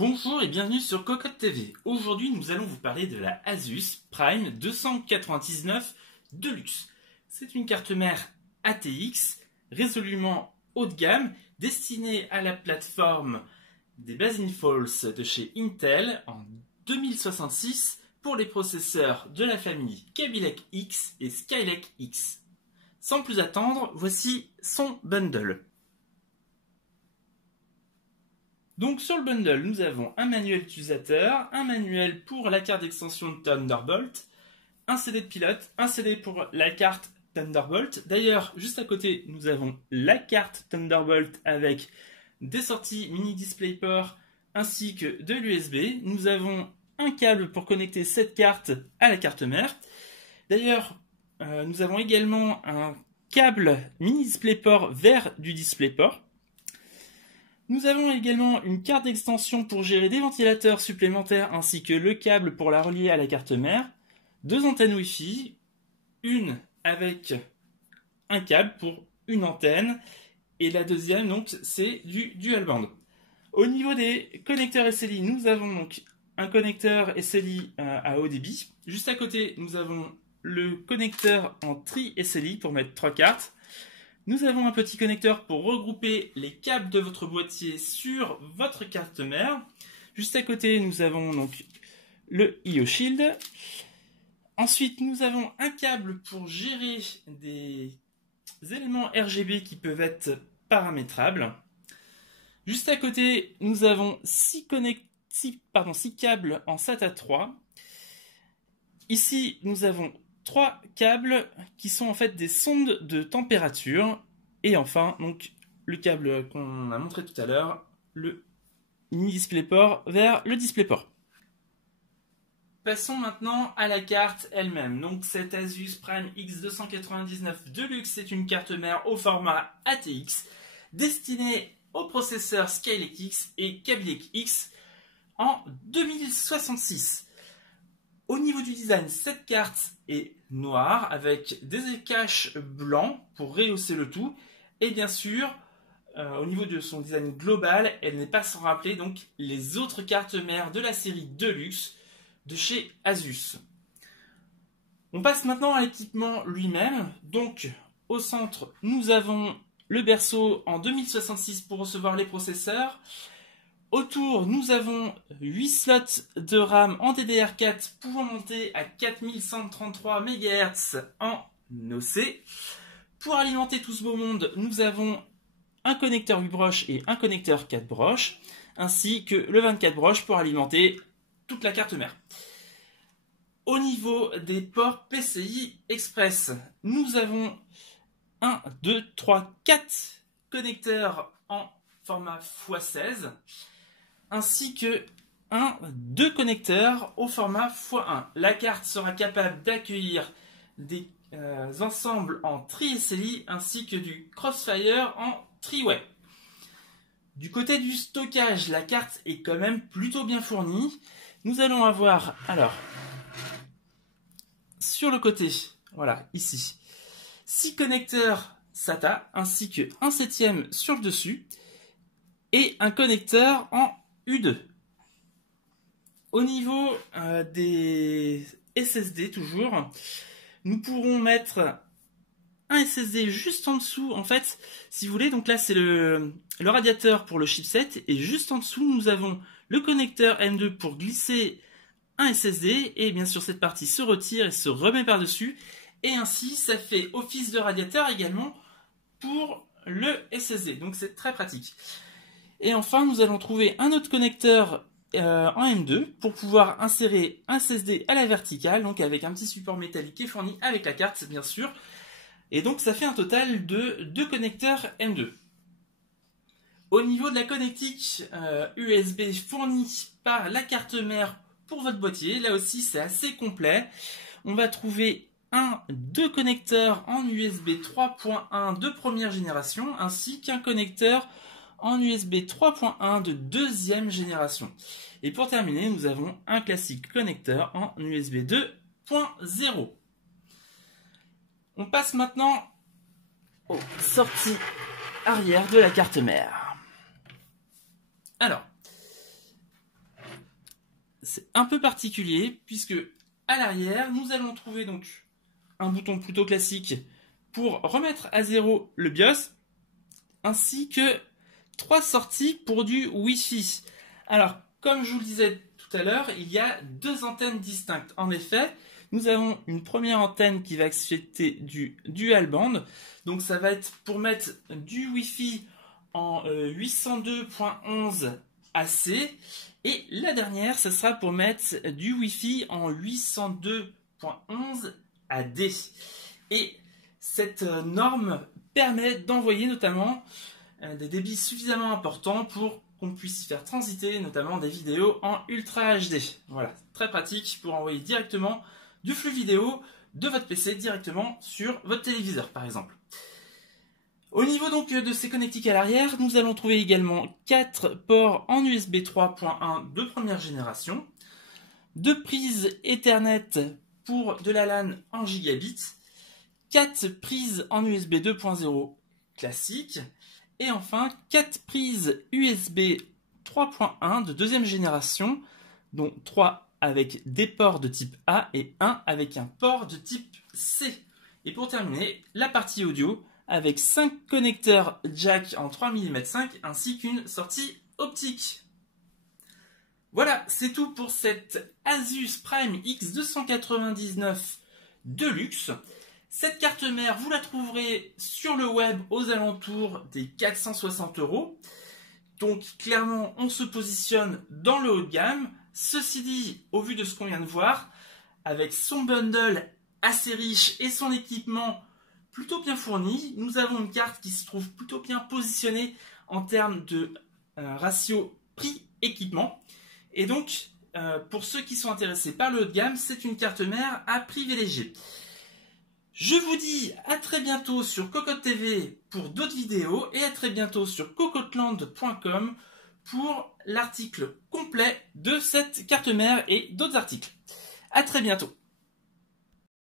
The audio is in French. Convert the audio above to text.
Bonjour et bienvenue sur Cocotte TV. Aujourd'hui, nous allons vous parler de la Asus Prime 299 Deluxe. C'est une carte mère ATX résolument haut de gamme destinée à la plateforme des Basin Falls de chez Intel en 2066 pour les processeurs de la famille Kaby Lake X et Skylake X. Sans plus attendre, voici son bundle. Donc sur le bundle, nous avons un manuel utilisateur, un manuel pour la carte d'extension Thunderbolt, un CD de pilote, un CD pour la carte Thunderbolt. D'ailleurs, juste à côté, nous avons la carte Thunderbolt avec des sorties mini DisplayPort ainsi que de l'USB. Nous avons un câble pour connecter cette carte à la carte mère. D'ailleurs, nous avons également un câble mini DisplayPort vers du DisplayPort. Nous avons également une carte d'extension pour gérer des ventilateurs supplémentaires ainsi que le câble pour la relier à la carte mère, deux antennes Wi-Fi, une avec un câble pour une antenne et la deuxième donc c'est du dual band. Au niveau des connecteurs SLI, nous avons donc un connecteur SLI à haut débit. Juste à côté, nous avons le connecteur en tri SLI pour mettre 3 cartes. Nous avons un petit connecteur pour regrouper les câbles de votre boîtier sur votre carte mère. Juste à côté, nous avons donc le IO Shield. Ensuite, nous avons un câble pour gérer des éléments RGB qui peuvent être paramétrables. Juste à côté, nous avons 6 câbles en SATA 3. Ici, nous avons 3 câbles qui sont en fait des sondes de température. Et enfin, donc, le câble qu'on a montré tout à l'heure, le mini DisplayPort vers le DisplayPort. Passons maintenant à la carte elle-même. Donc cette Asus Prime X299 Deluxe, c'est une carte mère au format ATX destinée aux processeurs Skylake X et Kaby Lake X en 2066. Au niveau du design, cette carte est noire avec des caches blancs pour rehausser le tout. Et bien sûr, au niveau de son design global, elle n'est pas sans rappeler donc les autres cartes mères de la série Deluxe de chez Asus. On passe maintenant à l'équipement lui-même. Donc au centre, nous avons le berceau en 2066 pour recevoir les processeurs. Autour, nous avons 8 slots de RAM en DDR4 pouvant monter à 4133 MHz en OC. Pour alimenter tout ce beau monde, nous avons un connecteur 8 broches et un connecteur 4 broches, ainsi que le 24 broches pour alimenter toute la carte mère. Au niveau des ports PCI Express, nous avons 1, 2, 3, 4 connecteurs en format x16, ainsi que 2 connecteurs au format x1. La carte sera capable d'accueillir des ensembles en tri-SLI ainsi que du Crossfire en tri-way. Du côté du stockage, la carte est quand même plutôt bien fournie. Nous allons avoir, alors, sur le côté, voilà, ici, 6 connecteurs SATA ainsi que 1/7 sur le dessus et un connecteur en U2. Au niveau des SSD toujours, nous pourrons mettre un SSD juste en dessous, en fait, si vous voulez. Donc là, c'est le radiateur pour le chipset. Et juste en dessous, nous avons le connecteur M2 pour glisser un SSD. Et bien sûr, cette partie se retire et se remet par-dessus. Et ainsi, ça fait office de radiateur également pour le SSD. Donc c'est très pratique. Et enfin, nous allons trouver un autre connecteur en M2 pour pouvoir insérer un SSD à la verticale, donc avec un petit support métallique qui est fourni avec la carte, bien sûr. Et donc, ça fait un total de 2 connecteurs M2. Au niveau de la connectique USB fournie par la carte mère pour votre boîtier, là aussi, c'est assez complet. On va trouver 2 connecteurs en USB 3.1 de première génération, ainsi qu'un connecteur en USB 3.1 de deuxième génération. Et pour terminer, nous avons un classique connecteur en USB 2.0. On passe maintenant aux sorties arrière de la carte mère. Alors, c'est un peu particulier puisque à l'arrière, nous allons trouver donc un bouton plutôt classique pour remettre à zéro le BIOS, ainsi que 3 sorties pour du Wi-Fi. Alors, comme je vous le disais tout à l'heure, il y a 2 antennes distinctes. En effet, nous avons une première antenne qui va accepter du dual band. Donc ça va être pour mettre du Wi-Fi en 802.11 AC. Et la dernière, ce sera pour mettre du Wi-Fi en 802.11 AD. Et cette norme permet d'envoyer notamment des débits suffisamment importants pour qu'on puisse faire transiter notamment des vidéos en Ultra HD. Voilà, très pratique pour envoyer directement du flux vidéo de votre PC directement sur votre téléviseur par exemple. Au niveau donc de ces connectiques à l'arrière, nous allons trouver également 4 ports en USB 3.1 de première génération, 2 prises Ethernet pour de la LAN en gigabit, 4 prises en USB 2.0 classique, et enfin 4 prises USB 3.1 de deuxième génération, dont 3 avec des ports de type A et 1 avec un port de type C. Et pour terminer, la partie audio avec 5 connecteurs jack en 3,5 mm ainsi qu'une sortie optique. Voilà, c'est tout pour cette Asus Prime X299 Deluxe. Cette carte mère, vous la trouverez sur le web aux alentours des 460 €. Donc clairement, on se positionne dans le haut de gamme. Ceci dit, au vu de ce qu'on vient de voir, avec son bundle assez riche et son équipement plutôt bien fourni, nous avons une carte qui se trouve plutôt bien positionnée en termes de ratio prix-équipement. Et donc, pour ceux qui sont intéressés par le haut de gamme, c'est une carte mère à privilégier. Je vous dis à très bientôt sur Cocotte TV pour d'autres vidéos et à très bientôt sur cocotteland.com pour l'article complet de cette carte mère et d'autres articles. À très bientôt.